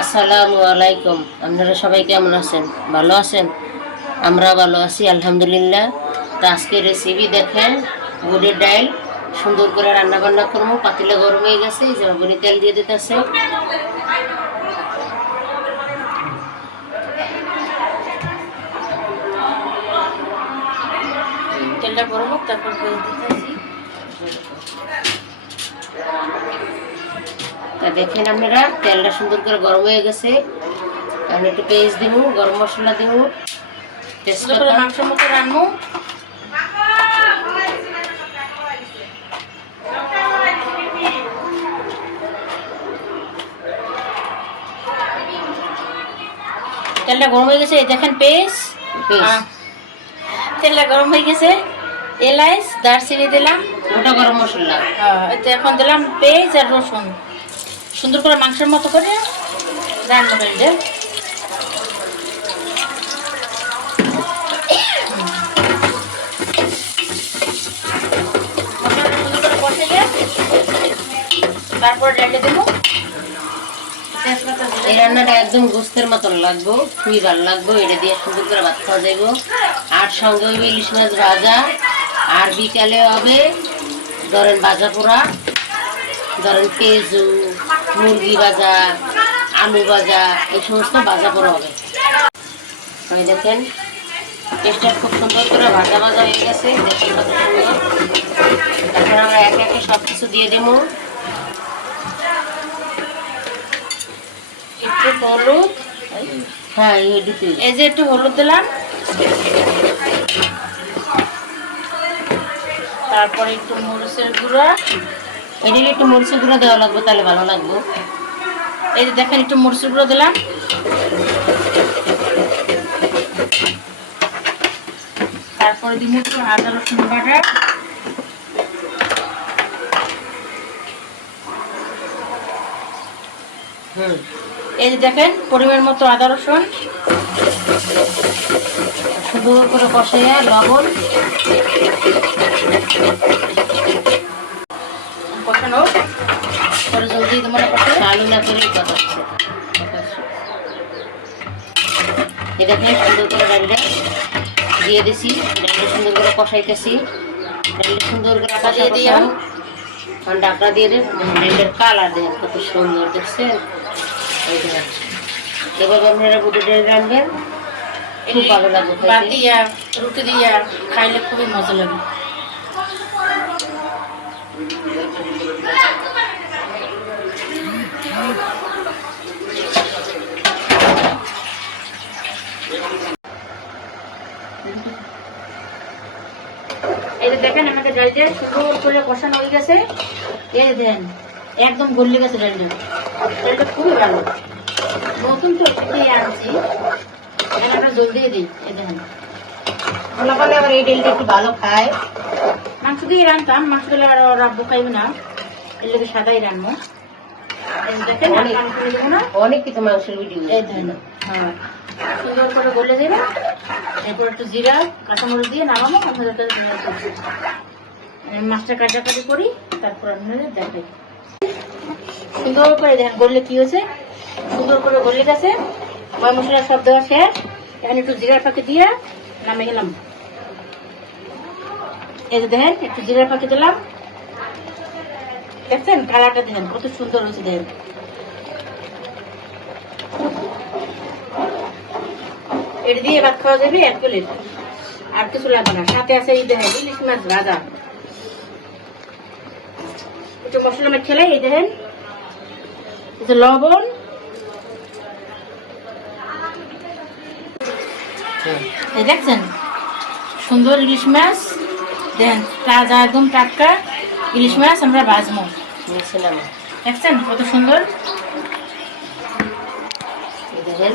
আসসালামু আলাইকুম। আপনারা সবাই কেমন আছেন? ভালো আছেন? আমরা ভালো আছি আলহামদুলিল্লাহ। তো আজকে রেসিপি দেখেন, বুটের ডাল সুন্দর করে রান্না বান্না করবো। পাতিলে গরম হয়ে গেছে, জলপানি তেল দিয়ে দিতেছে। তেলটা গরম হোক, তারপর পেঁয়াজ দিতেছি। তা দেখেন আপনারা, তেলটা সুন্দর করে গরম হয়ে গেছে। আমি একটু পেঁয়াজ দিব, গরম মশলা দিব, তেজপাতা, মাংসের মতো রান্নু। তেলটা গরম হয়ে গেছে, এই দেখেন পেঁয়াজ। তেলটা গরম হয়ে গেছে, এলাচ দারচিনি দিলাম, গোটা গরম মশলা। এখন দিলাম পেঁয়াজ আর রসুন, সুন্দর করে মাংসের মতো করে রান্না করে দেব। তারপর রেখে দেবো। এই রান্নাটা একদম গোস্তের মতন লাগবো, খুবই ভালো লাগবো। এটা দিয়ে সুন্দর করে ভাত খাওয়া যাইব। আর সঙ্গে হইবে ইলিশ মাছ ভাজা। আর বিকালে হবে ধরেন ভাজা পোড়া, ধরেন পেঁয়াজু, মুরগি ভাজা, আলু ভাজা, এই সমস্ত ভাজা পোড়া হবে। ওই দেখেন টেস্টটা খুব সুন্দর করে ভাজা ভাজা হয়ে গেছে, দেখেন কত সুন্দর। তারপর আমরা একে একে সব কিছু দিয়ে দেবো। একটু হলুদ, হ্যাঁ এই যে একটু হলুদ দিলাম। তারপরে একটু মরিচের গুঁড়া, এদিকে একটু মরিচের গুঁড়া দেওয়া লাগবে, তাহলে ভালো লাগবে। এই যে দেখেন একটু মরিচের গুঁড়ো দিলাম। তারপরে দিব একটু আদা রসুন বাটা। এই যে দেখেন পরিমাণ মতো আদা রসুন, সুন্দর করে কষাইয়া লবণ কষানো করে জলদি মনে করছে আলু না করেই কষাচ্ছে। এই দেখেন সুন্দর করে ডালটা দিয়ে দিছি, ডালটা সুন্দর করে কষাইতেছি। ডালটা সুন্দর করে কষিয়ে দিয়ে ডাকটা দিয়ে দেন। ডালের কালার দেখেন কত সুন্দর, দেখছেন? এভাবে আপনারা বুটের ডাল রান্নবেন, খুব ভালো লাগবে। ভাত দিয়া রুটি দিয়া খাইলে খুবই মজা লাগে। এই যে দেখেন আমাকে ডালটা সুন্দর করে কষানো হয়ে গেছে। এই দেন একদম গলে গেছে ডালটা। ডালটা খুবই ভালো, নতুন তো খেয়ে আনছি, একটা জল দিয়ে দিই। এই দেখেন বলে আবার এই ডালটা একটু ভালো খায়। মাংস দিয়ে রান্তাম, মাংস দিলে আর রাব্বু খাইবে না, এর লোকে সাদাই রান্না। দেখেন দেবো না, অনেক কিছু মাংসের ভিডিও। এই দেখেন হ্যাঁ সুন্দর করে গলে দেবে। এরপর একটু জিরা কাঁচামরিচ দিয়ে নামাবো। আপনাদের মাছটা কাটাকাটি করি, তারপর আপনাদের দেখাই। সুন্দর করে দেখেন গললে কি হয়েছে, সুন্দর করে গলে গেছে। গরম মশলা সব দেওয়া শেষ। এখন একটু জিরার ফাঁকি দিয়ে নামে গেলাম। এই যে দেখেন একটু জিরার ফাঁকি দিলাম, দেখছেন কালারটা দেখেন কত সুন্দর হয়েছে। দেখেন এটা দিয়ে ভাত খাওয়া যাবে এক প্লেট, আর কিছু লাগবে না। সাথে আছে এই দেখেন ইলিশ মাছ ভাজা। একটু মশলা মাছ খেলে এই দেখেন লবণ, এই দেখছেন সুন্দর ইলিশ মাছ। দেখেন তাজা একদম টাটকা ইলিশ মাছ আমরা ভাজবো। দেখছেন কত সুন্দর। দেখেন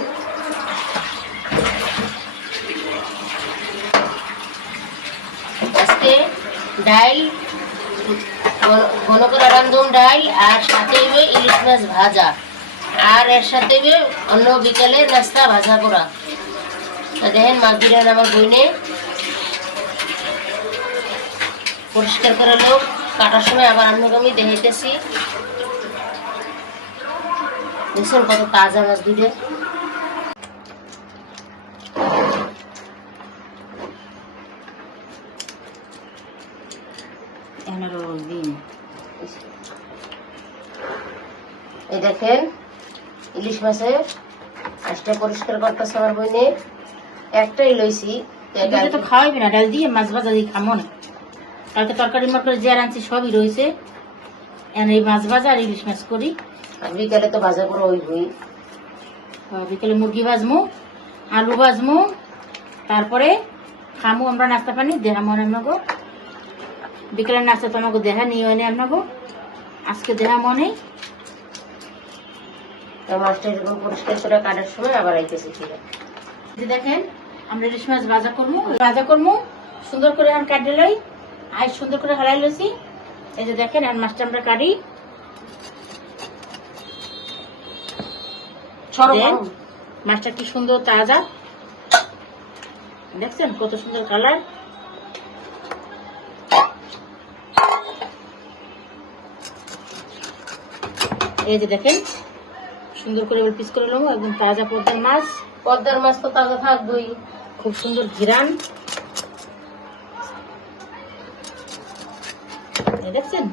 আজকে ডাল ঘন করে রান্ধুন ডাল, আর সাথে ইলিশ মাছ ভাজা, আর এর সাথে অন্য বিকালে নাস্তা ভাজা করা। দেখেন মাছ দিলেন আমার বইনে পরিষ্কার করে লোক কাটার সময় আবার আমি দেখাইতেছি। দেখছেন কত তাজা মাছ দুটো। এই দেখেন ইলিশ মাছের আঁশটা পরিষ্কার করতেছে আমার বোনে। একটাই লইছি, তো খাওয়াইবে না, ডাল দিয়ে মাছ ভাজা দিয়ে খামো না। কালকে তরকারি মটর যে আনছি সবই রয়েছে, এই মাছ ভাজা আর ইলিশ মাছ করি। আর বিকালে তো ভাজা করে ওই হই। বিকেলে মুরগি ভাজমু, আলু ভাজমু, তারপরে খামু আমরা নাস্তা পানি দেখামো আপনাকে। বিকেলের নাস্তা তো আমাকে দেখা নিয়ে এনে আপনাকে আজকে দেখা মনে। মাছটা এরকম পরিষ্কার করে কাটার সময় আবার আইতেছি। দেখেন আমরা ইলিশ মাছ ভাজা করবো সুন্দর করে এখন কাটে লই, আর সুন্দর করে হালাই লইছি। এই যে দেখেন আর মাছটা আমরা কাটি। মাছটা কি সুন্দর তাজা, দেখছেন কত সুন্দর কালার। এই যে দেখেন সুন্দর করে পিস করে নেবো, একদম তাজা পদ্মার মাছ। পদ্মার মাছ তো তাজা থাকবেই, খুব সুন্দর ঘিরান। দেখছেন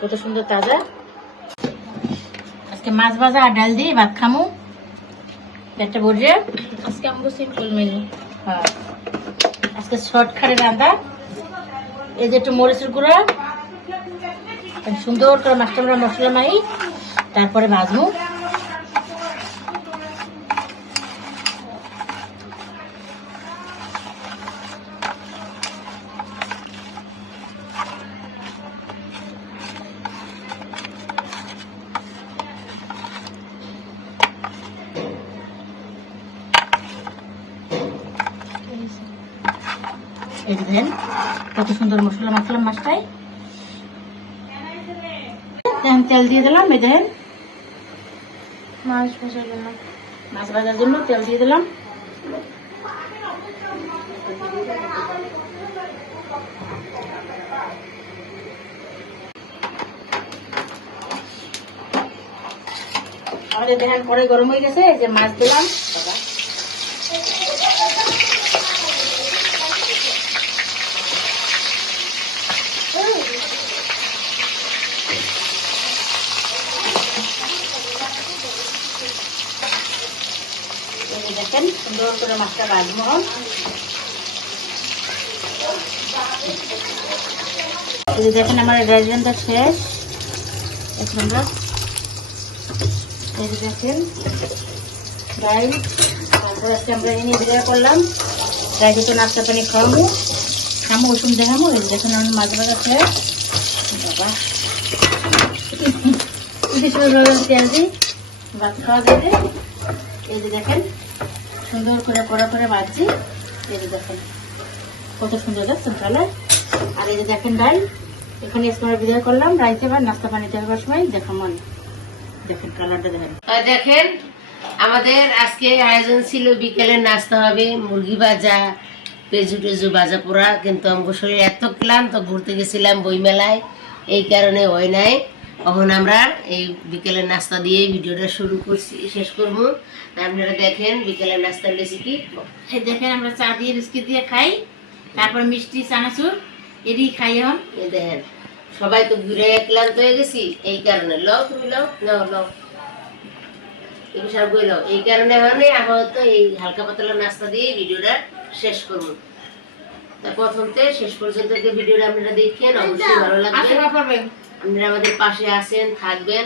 কত সুন্দর তাজা। আজকে মাছ ভাজা আর ডাল দিয়ে ভাত খামু, পেটটা ভরে। আজকে আমাকে সিম্পল মেনু। হ্যাঁ আজকে শর্টকাটে রান্না। এই যে একটু মরিচের গুঁড়া, সুন্দর করে মাছটা আমরা মশলা মারি, তারপরে ভাজবো। এই দেখেন কত সুন্দর মশলা মাখলাম মাছটাই। তেল দিয়ে দিলাম। এই দেখেন মাছ ভাজার জন্য তেল দিয়ে দিলাম। আমাদের দেখেন পরে গরম হয়ে গেছে, এই যে মাছ দিলাম। দেখেন সুন্দর করে মাছটা ভাজবো। এই যে দেখেন আমার রাইজনটা শেষ। এখন আমরা এই যে দেখেন ডাল, তারপরে আজকে আমরা এনে বিদায় করলাম। রাইজে তো নাস্তা পানি খামো ওষুধ দেখামো। এই যে দেখেন আমার মাছ ভাজা শেষ। বাবা তেল দিই ভাত খাওয়া যাবে। এই যে দেখেন সুন্দর করে কড়া করে ভাজছি। এই যে দেখেন কত সুন্দর দেখছেন কালার। আর এই যে দেখেন ডাল, এখানে আমরা বিদায় করলাম। রাইতে বা নাস্তা পানি দেওয়ার সময় দেখা মনে দেখেন কালারটা দেখেন। দেখেন আমাদের আজকে আয়োজন ছিল বিকেলের নাস্তা হবে মুরগি ভাজা, পেঁজু টেজু ভাজা পোড়া, কিন্তু আমার শরীর এত ক্লান্ত, ঘুরতে গেছিলাম বইমেলায়, এই কারণে হয় নাই। এখন আমরা এই বিকেলের নাস্তা দিয়ে ভিডিওটা শুরু করছি, শেষ করবো। আপনারা দেখেন বিকেলের নাস্তার রেসিপি। এই দেখেন আমরা চা দিয়ে বিস্কিট দিয়ে খাই, তারপর মিষ্টি চানাচুর এরই খাই। এখন এই দেখেন সবাই তো ঘুরে ক্লান্ত হয়ে গেছি, এই কারণে লও তুমি লও লও লও বই লও, এই কারণে আপাতত এই হালকা পাতলা নাস্তা দিয়ে ভিডিওটা শেষ করবো। প্রথম থেকে শেষ পর্যন্ত ভিডিওটা আপনারা দেখেন, অবশ্যই ভালো লাগবে। আপনারা আমাদের পাশে আছেন, থাকবেন,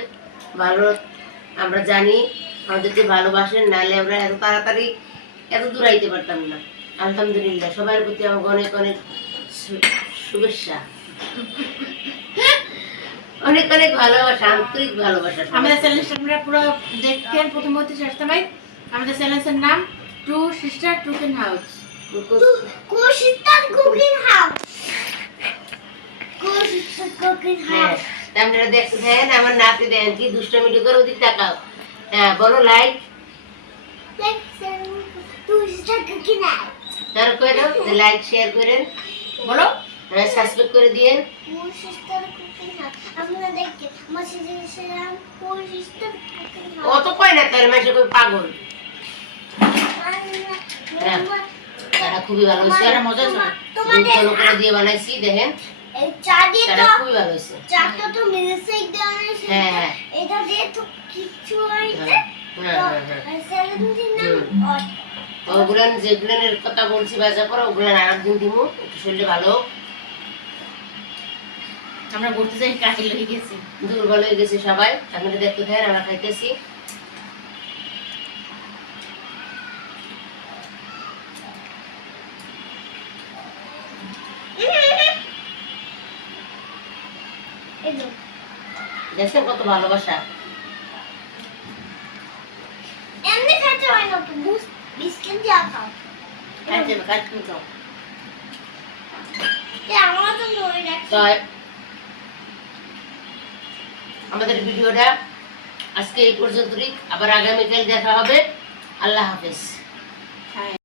ভালো আমরা জানি আমাদেরকে ভালোবাসেন, নাহলে আমরা এত তাড়াতাড়ি এত দূর আইতে পারতাম না। আলহামদুলিল্লাহ সবার প্রতি আমাকে অনেক অনেক শুভেচ্ছা, অনেক অনেক ভালোবাসা, আন্তরিক ভালোবাসা। আমাদের চ্যানেলটা আপনারা পুরো দেখেন প্রথম হতে শেষ তমাই। আমাদের চ্যানেলের নাম টু সিস্টার কুকিং হাউস। আপনারা দেখেন আমার নাতি দেখেন কি দুষ্টমিটি করে, ওদিক তাকাও। হ্যাঁ বলো লাইক লাইক শেয়ার করেন, বলো হ্যাঁ সাবস্ক্রাইব করে দিয়েন। ও তো কয় না তার মাসে কই পাগল। হ্যাঁ, তারা খুবই ভালো হয়েছে। তারা মজা হয়েছে। দুধ ঘন করে দিয়ে বানাইছি দেখেন, এই চা দিয়ে তারা তো খুবই ভালো হয়েছে। চাটা তো মিল্কশেক দেওয়া হয়েছে। হ্যাঁ, হ্যাঁ। এটা দিয়ে তো কিছু হয়েছে। হ্যাঁ, হ্যাঁ, হ্যাঁ। আর স্যালাডের নাম ওগুলান যেগুলানের কথা বলছি বাজা পর ওগুলান আরেকদিন দিমু, একটু শরীরে ভালো হোক। আমরা ঘুরতে যাই কাজে লেগে গেছি। দুর্বল হয়ে গেছে সবাই, আপনারা দেখতে থাকেন, আমরা খাইতেছি। এলো। দেখছেন কত ভালোবাসা। এমনি খেতে হয় না তো, বিস্কিট দিয়ে খাও। খাইতে হবে, খাইতে দাও। আমার তো নই রাখছি। তো আমাদের ভিডিওটা আজকে এই পর্যন্তই, আবার আগামীকাল দেখা হবে। আল্লাহ হাফেজ।